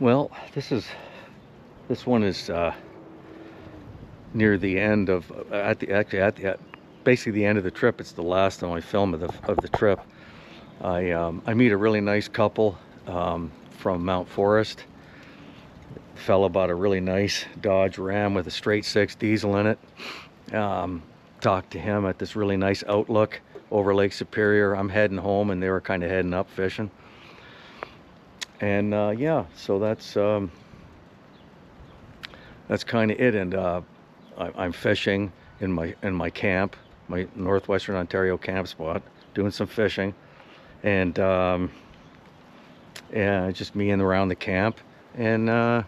Well, this one is near the end of basically the end of the trip. It's the last of my film of the trip. I meet a really nice couple from Mount Forest. The fella bought a really nice Dodge Ram with a straight six diesel in it. Talked to him at this really nice outlook over Lake Superior. I'm heading home, and they were kind of heading up fishing. And yeah, so that's kind of it. And I'm fishing in my camp, my Northwestern Ontario camp spot, doing some fishing, and yeah, just me and around the camp. And I'm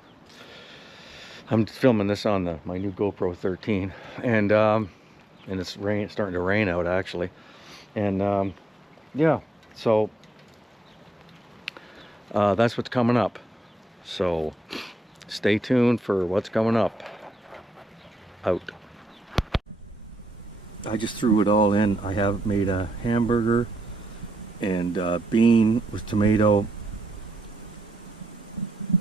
filming this on my new GoPro 13, and it's starting to rain out actually, and yeah, so that's what's coming up. So stay tuned for what's coming up. Out. I just threw it all in. I have made a hamburger and bean with tomato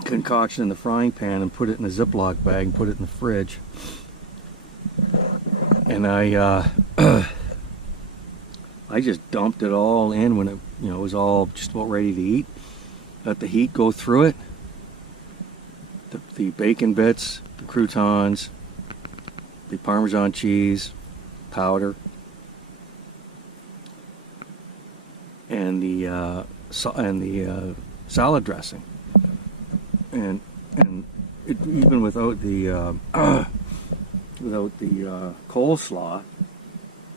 concoction in the frying pan, and put it in a Ziploc bag and put it in the fridge. And I just dumped it all in when it was all just about ready to eat. Let the heat go through it. The bacon bits, the croutons, the Parmesan cheese powder, and the salad dressing, and it, even without the coleslaw,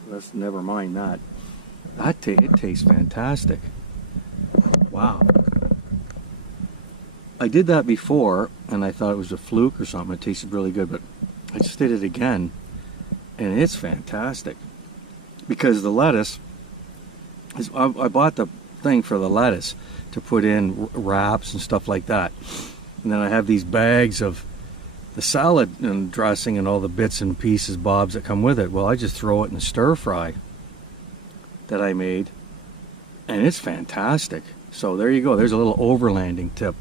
let's never mind that. It tastes fantastic. Wow. I did that before, and I thought it was a fluke or something. It tasted really good, but I just did it again, and it's fantastic. Because the lettuce, I bought the thing for the lettuce to put in wraps and stuff like that. And then I have these bags of the salad and dressing and all the bits and pieces, bobs that come with it. Well, I just throw it in a stir fry that I made, and it's fantastic. So there you go. There's a little overlanding tip.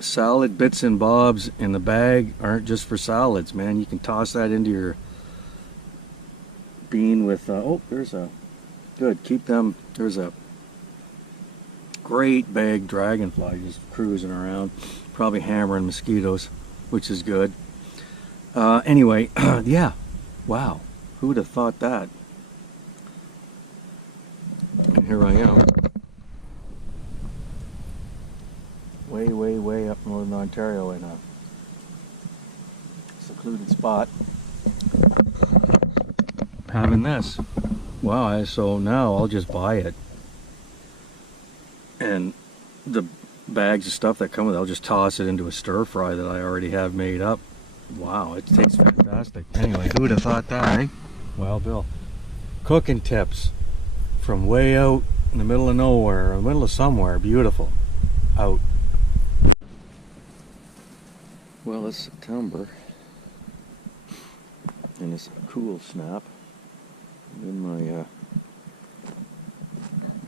Salad bits and bobs in the bag aren't just for salads, man. You can toss that into your bean with oh, there's a good, keep them. There's a great big dragonfly just cruising around, probably hammering mosquitoes, which is good. Anyway, yeah, wow, who would have thought that? And here I am, way up northern Ontario in a secluded spot, having this. Wow, so now I'll just buy it, and the bags of stuff that come with it, I'll just toss it into a stir fry that I already have made up. Wow, it tastes fantastic. Anyway, who would have thought that, eh? Well, Bill, cooking tips from way out in the middle of nowhere, in the middle of somewhere, beautiful, out. Well, it's September, and it's a cool snap. I'm in my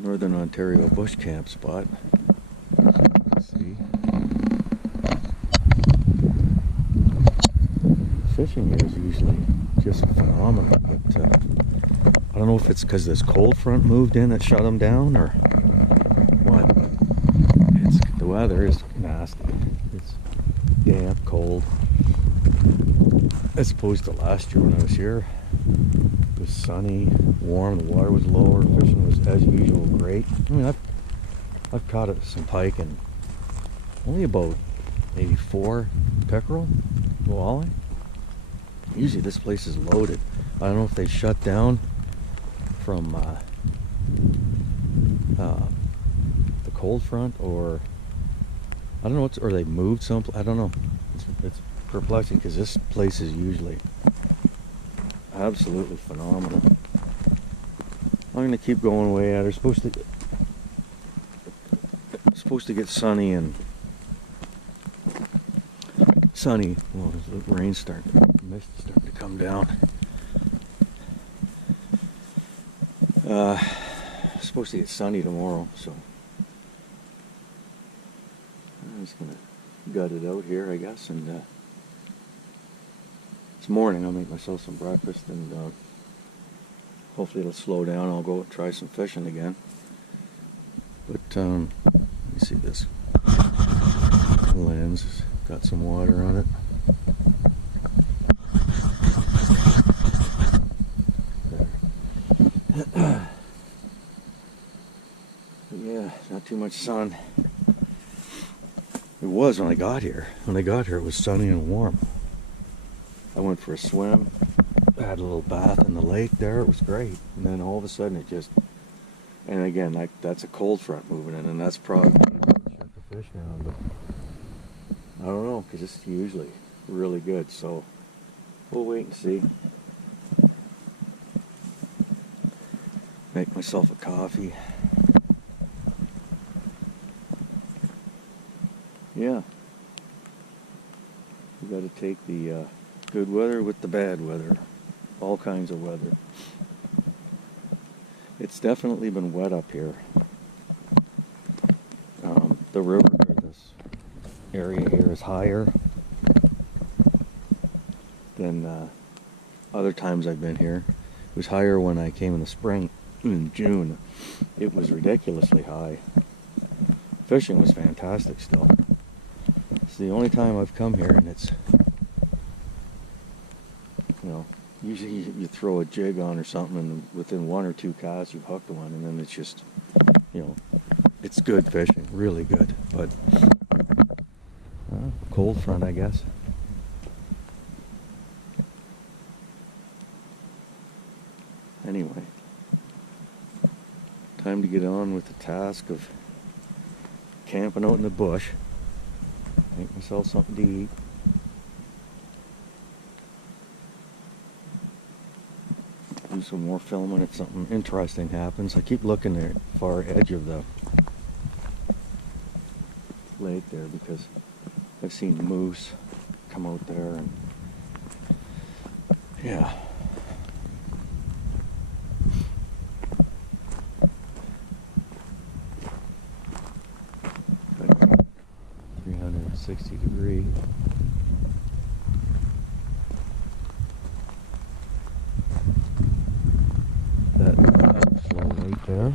northern Ontario bush camp spot. Let's see. Fishing here is usually just phenomenal, but I don't know if it's because this cold front moved in that shut them down or what. The weather is nasty. It's damp, cold, as opposed to last year when I was here. It was sunny, warm, the water was lower, fishing was as usual great. I mean, I've caught some pike and only about maybe 4 pickerel, walleye. Usually this place is loaded. I don't know if they shut down from the cold front, or I don't know, or they moved someplace. I don't know. It's perplexing because this place is usually absolutely phenomenal. I'm gonna keep going way out. It's supposed to get sunny and sunny. Well, the rain's starting, mist is starting to come down. It's supposed to get sunny tomorrow, so just gonna gut it out here, I guess, and it's morning. I'll make myself some breakfast, and hopefully it'll slow down. I'll go try some fishing again. But let me see this lens. It's got some water on it. There. Yeah, not too much sun. It was when I got here. When I got here, it was sunny and warm. I went for a swim. I had a little bath in the lake there. It was great. And then all of a sudden it just... And again, that's a cold front moving in, and that's probably... Shut the fish down, but... I don't know, because it's usually really good, so... We'll wait and see. Make myself a coffee. Yeah. You got to take the good weather with the bad weather. All kinds of weather. It's definitely been wet up here. The river, this area here, is higher than other times I've been here. It was higher when I came in the spring, in June. It was ridiculously high. Fishing was fantastic still. It's the only time I've come here, and it's, you know, usually you throw a jig on or something, and within 1 or 2 casts you've hooked one, and then it's just, you know, it's good fishing, really good. But cold front, I guess. Anyway, time to get on with the task of camping out in the bush. Make myself something to eat. Do some more filming if something interesting happens. I keep looking at the far edge of the lake there because I've seen moose come out there, and yeah. Got 360-degree. That outflow right there.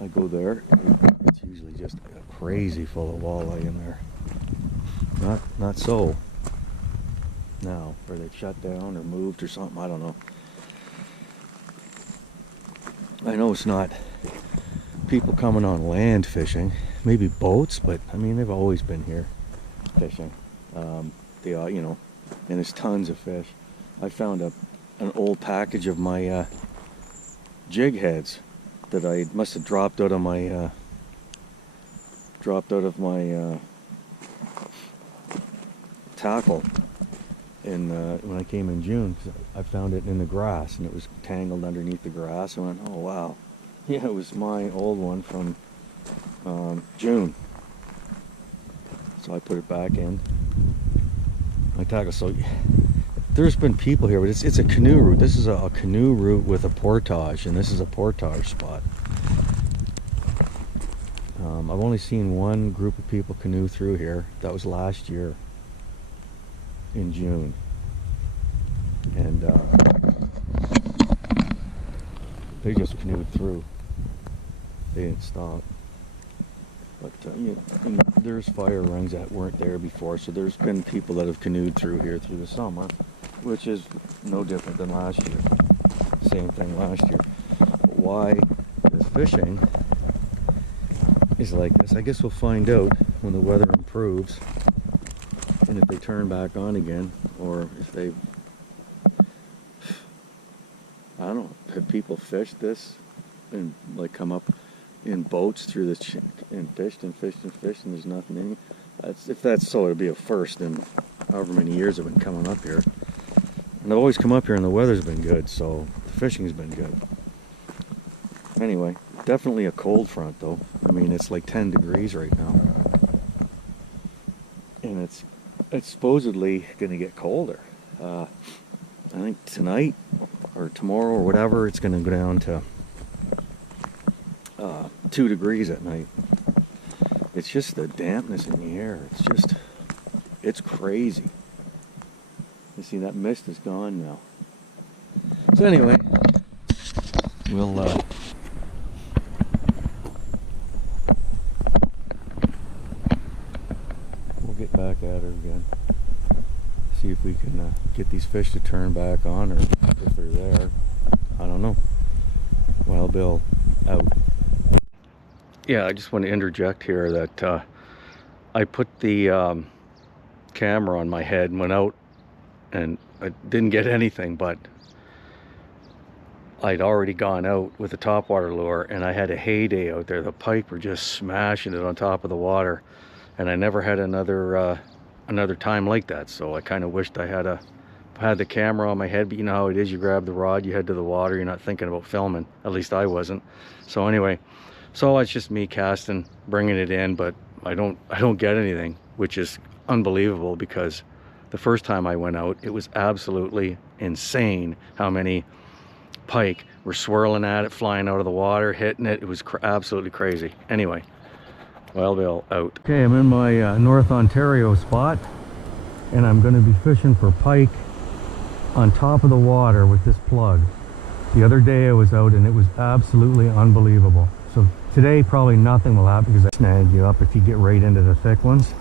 I go there. It's usually just crazy full of walleye in there. Not so now, where they've shut down or moved or something. I don't know. I know it's not people coming on land fishing, maybe boats, but I mean they've always been here fishing. They are, you know, and there's tons of fish. I found an old package of my jig heads that I must have dropped out of my tackle in when I came in June. 'Cause I found it in the grass, and it was tangled underneath the grass. I went, oh wow, yeah, it was my old one from June. So I put it back in my tackle. So there's been people here, but it's a canoe route. This is a canoe route with a portage, and this is a portage spot. I've only seen one group of people canoe through here. That was last year in June, and they just canoed through. They didn't stop. But you know, there's fire runs that weren't there before, so there's been people that have canoed through here through the summer, which is no different than last year. Same thing last year. But why the fishing is like this, I guess we'll find out when the weather improves, and if they turn back on again, or if they, I don't know, have people fished this and like come up in boats through this and fished and fished and fished, and there's nothing in it. If that's so, it'll be a first in however many years I've been coming up here. And I've always come up here and the weather's been good, so the fishing's been good. Anyway, definitely a cold front though. I mean, it's like 10 degrees right now. And it's supposedly going to get colder. I think tonight or tomorrow or whatever, it's going to go down to 2 degrees at night. It's just the dampness in the air. It's just, it's crazy. You see that mist is gone now. So anyway, we'll get back at her again. See if we can get these fish to turn back on, or if they're there. I don't know. Wild Bill out. Yeah, I just want to interject here that I put the camera on my head and went out, and I didn't get anything, but I'd already gone out with a topwater lure, and I had a heyday out there. The pike were just smashing it on top of the water, and I never had another time like that. So I kind of wished I had the camera on my head, but you know how it is, you grab the rod, you head to the water, you're not thinking about filming. At least I wasn't. So anyway, so it's just me casting, bringing it in, but I don't get anything, which is unbelievable, because the first time I went out, it was absolutely insane how many pike were swirling at it, flying out of the water, hitting it. It was absolutely crazy. Anyway, Wild Bill out. Okay, I'm in my North Ontario spot, and I'm going to be fishing for pike on top of the water with this plug. The other day I was out and it was absolutely unbelievable. So today probably nothing will happen, because I snag you up if you get right into the thick ones.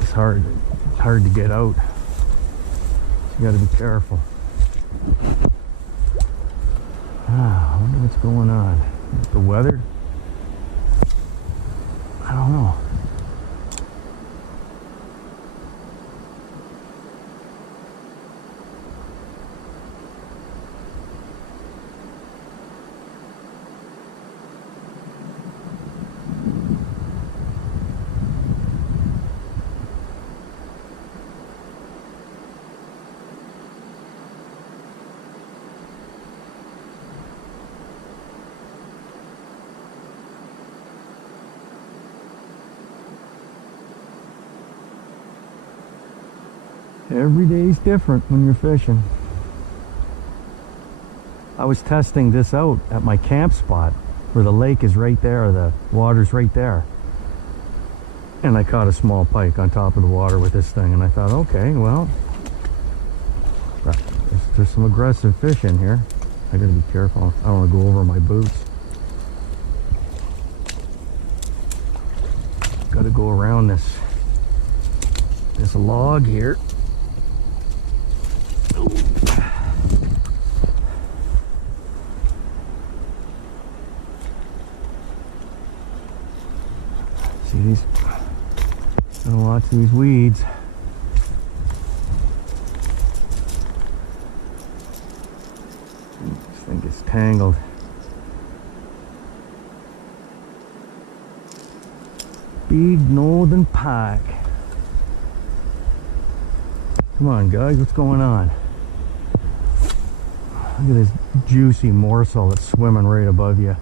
It's hard to get out. So you got to be careful. I wonder what's going on. The weather? I don't know. Every day's different when you're fishing. I was testing this out at my camp spot, where the lake is right there, the water's right there. And I caught a small pike on top of the water with this thing, and I thought, okay, well, there's some aggressive fish in here. I gotta be careful. I don't want to go over my boots. Gotta go around this log here. See these, lots of these weeds. This thing gets tangled. Big northern pike. Come on, guys, what's going on? Look at this juicy morsel that's swimming right above you.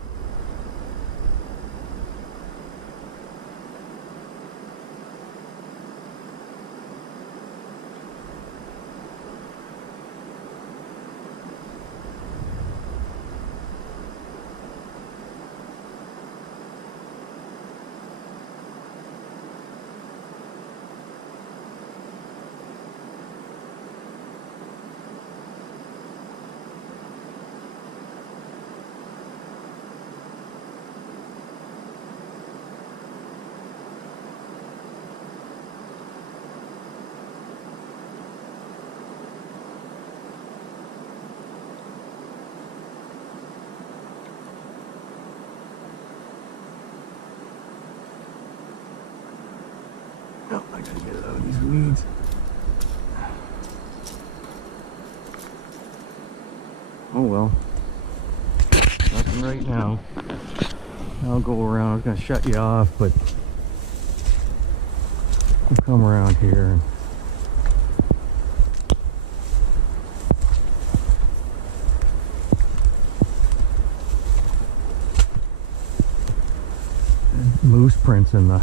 Oh, I gotta get it out of these weeds. Oh well. Nothing right now. I'll go around. I was gonna shut you off, but I'll come around here. And moose prints in the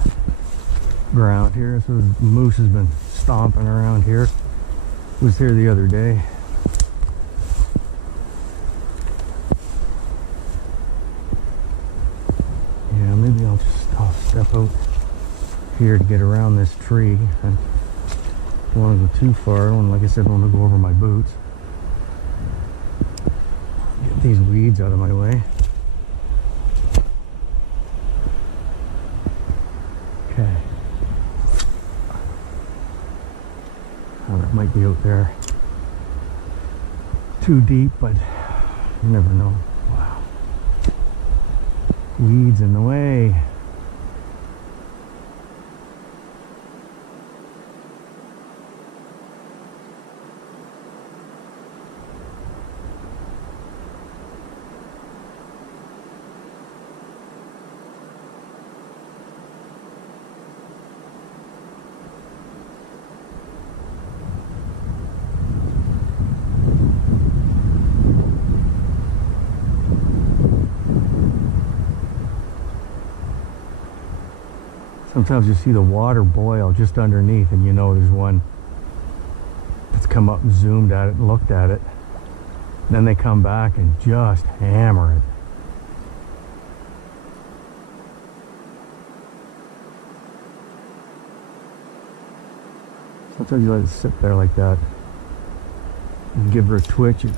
ground here, so the moose has been stomping around here. It was here the other day. maybe I'll step out here to get around this tree. I don't want to go too far. Like I said, I want to go over my boots. Get these weeds out of my way. Okay. Oh, that might be out there. Too deep, but you never know. Wow. Weeds in the way. Sometimes you see the water boil just underneath and you know there's one that's come up and zoomed at it and looked at it. Then they come back and just hammer it. Sometimes you let it sit there like that and give her a twitch. And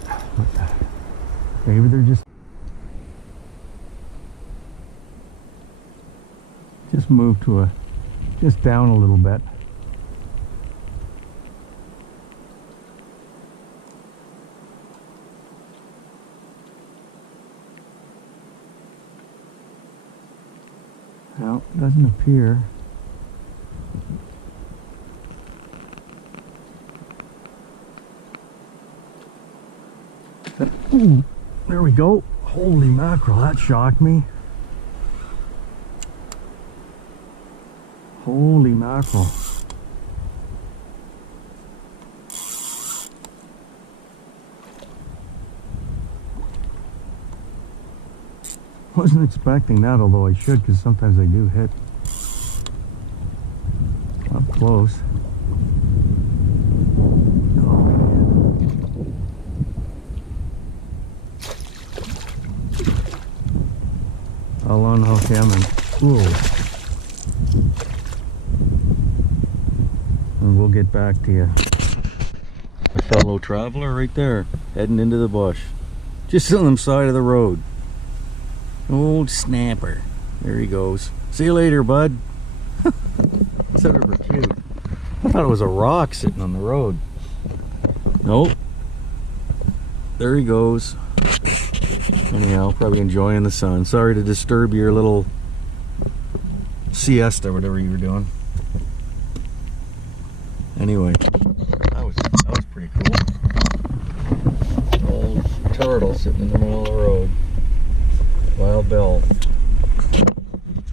maybe they're just move to just down a little bit. Well, it doesn't appear. Ooh, there we go. Holy mackerel, that shocked me. Holy mackerel. Wasn't expecting that, although I should, because sometimes they do hit up close. Oh, man. I'll unhook him and ooh. And we'll get back to you. A fellow traveler right there, heading into the bush. Just on the side of the road. Old snapper. There he goes. See you later, bud. Super cute. I thought it was a rock sitting on the road. Nope. There he goes. Anyhow, probably enjoying the sun. Sorry to disturb your little siesta, whatever you were doing. Anyway, that was pretty cool. Old turtle sitting in the middle of the road. Wild Bill.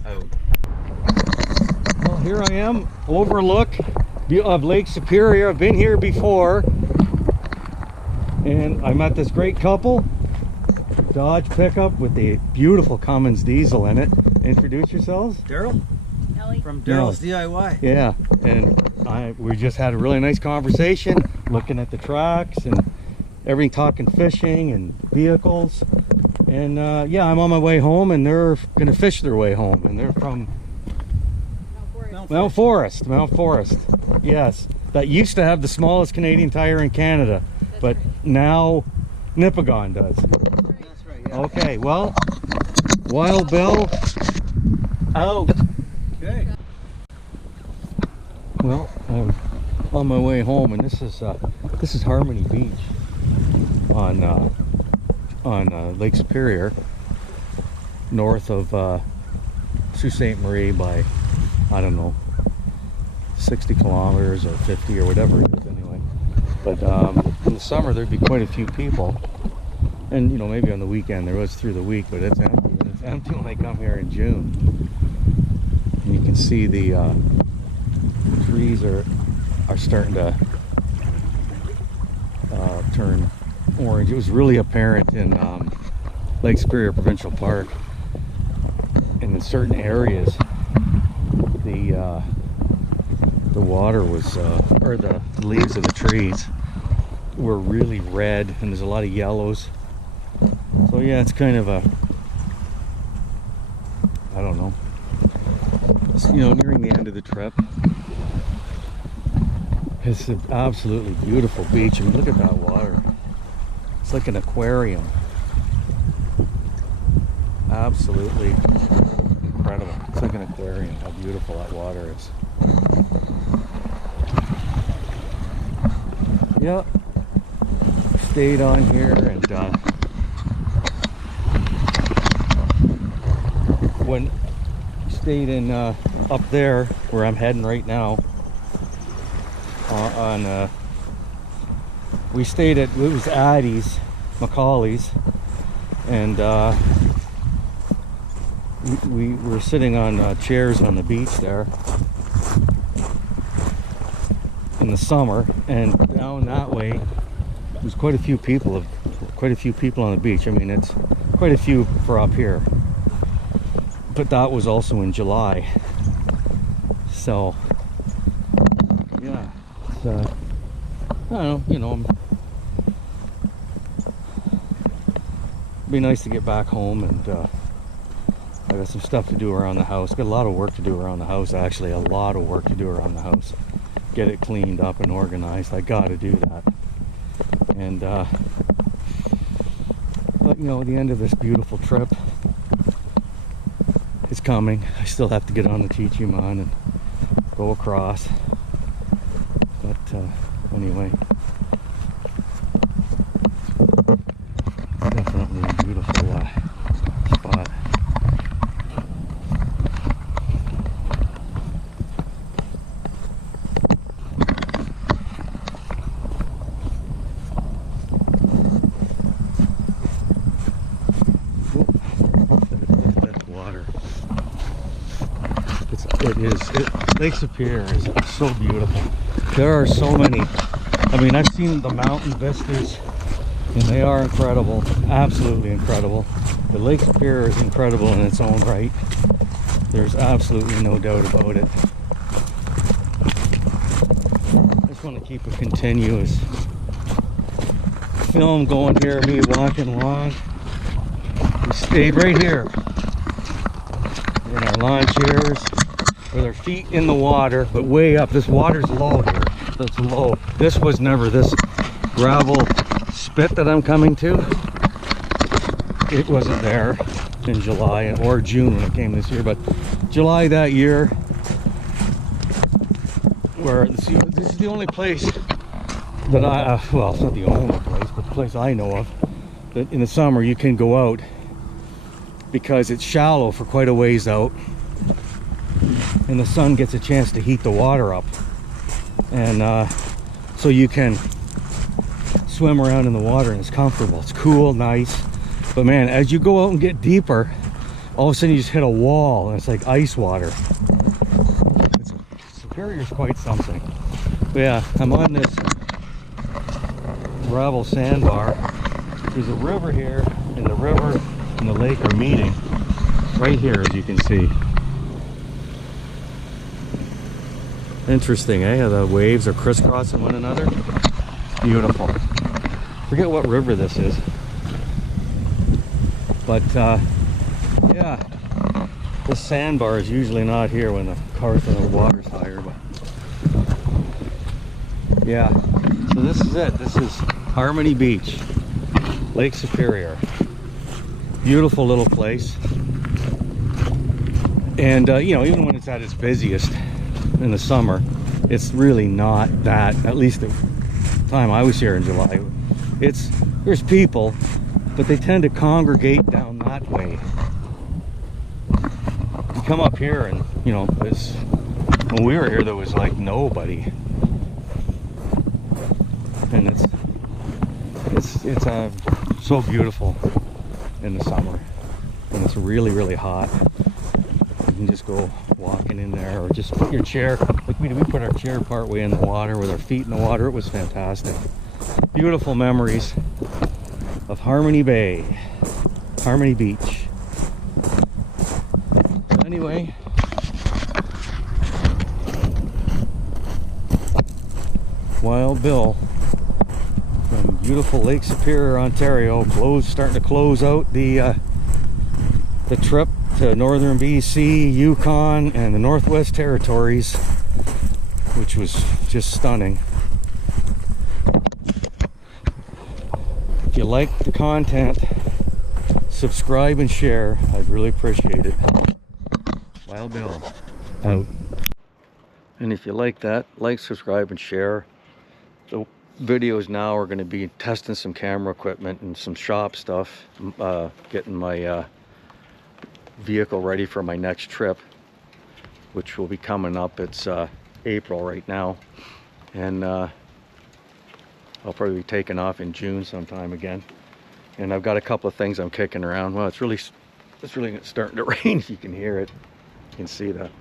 Out. Well, here I am, overlook of Lake Superior. I've been here before, and I met this great couple. Dodge pickup with the beautiful Cummins diesel in it. Introduce yourselves. Daryl? Ellie. From Daryl's DIY. Yeah, and we just had a really nice conversation, looking at the tracks and everything, talking fishing and vehicles. And yeah, I'm on my way home, and they're gonna fish their way home, and they're from Mount Forest. Yes, that used to have the smallest Canadian Tire in Canada. That's but right. Now Nipigon does. That's right, yeah. Okay, well, Wild Bill out. Okay. Well, I'm on my way home, and this is Harmony Beach on Lake Superior, north of Sault Ste. Marie by, I don't know, 60 kilometers or 50 or whatever it is anyway. But in the summer there'd be quite a few people, and you know, maybe on the weekend there was through the week, but it's empty. And it's empty when I come here in June. And you can see the trees are starting to turn orange. It was really apparent in Lake Superior Provincial Park, and in certain areas the water was or the leaves of the trees were really red, and there's a lot of yellows. So yeah, it's kind of a I don't know. It's, you know, nearing the end of the trip. It's an absolutely beautiful beach. I mean, look at that water. It's like an aquarium. Absolutely incredible. It's like an aquarium, how beautiful that water is. Yeah, stayed on here and when stayed in up there where I'm heading right now we stayed at, it was Addie's, Macaulay's, and we were sitting on chairs on the beach there in the summer, and down that way there's quite a few people on the beach. I mean, it's quite a few for up here, but that was also in July. So yeah, it's I don't know, you know, it'd be nice to get back home, and I got some stuff to do around the house. Got a lot of work to do around the house, actually. A lot of work to do around the house. Get it cleaned up and organized. I gotta do that. And but you know, the end of this beautiful trip is coming. I still have to get on the Chichiman and go across. But anyway, definitely a beautiful spot. Lake Superior is so beautiful. There are so many. I mean, I've seen the mountain vistas, and they are incredible, absolutely incredible. The Lake Superior is incredible in its own right. There's absolutely no doubt about it. I just want to keep a continuous film going here, me walking along. We stayed right here in our lawn chairs with our feet in the water, but way up. This water's low here. That's low. This was never this gravel spit that I'm coming to. It wasn't there in July or June when it came this year, but July that year, where this is the only place that I, well, it's not the only place, but the place I know of that in the summer you can go out, because it's shallow for quite a ways out, and the sun gets a chance to heat the water up, and so you can swim around in the water, and it's comfortable, it's cool, nice. But man, as you go out and get deeper, all of a sudden you just hit a wall, and it's like ice water. Superior's quite something. But yeah, I'm on this gravel sandbar. There's a river here, and the river and the lake are meeting right here, as you can see. Interesting, eh? How the waves are crisscrossing one another. Beautiful. Forget what river this is. But yeah, this sandbar is usually not here when the water's higher. But yeah, so this is it. This is Harmony Beach, Lake Superior. Beautiful little place. And you know, even when it's at its busiest in the summer, it's really not that, at least the time I was here in July. There's people, but they tend to congregate down that way. You come up here and, you know, when we were here there was like nobody. And it's so beautiful in the summer. When it's really, really hot, you can just go walking in there, or just put your chair, like we put our chair part way in the water with our feet in the water. It was fantastic. Beautiful memories of Harmony Bay, Harmony Beach. So anyway, Wild Bill from beautiful Lake Superior, Ontario, starting to close out the trip to northern BC, Yukon, and the Northwest Territories, which was just stunning. If you like the content, subscribe and share. I'd really appreciate it. Wild Bill out. And if you like that, like, subscribe, and share. The videos now are going to be testing some camera equipment and some shop stuff, getting my vehicle ready for my next trip, which will be coming up. It's April right now, and I'll probably be taking off in June sometime again. And I've got a couple of things I'm kicking around. Well, it's really starting to rain. You can hear it. You can see that.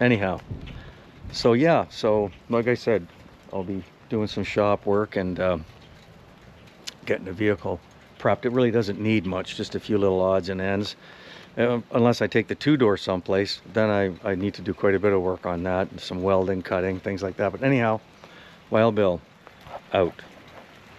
Anyhow, so yeah, so like I said, I'll be doing some shop work and getting the vehicle prepped. It really doesn't need much, just a few little odds and ends. Unless I take the two-door someplace, then I need to do quite a bit of work on that, and some welding, cutting, things like that. But anyhow, Wild Bill out.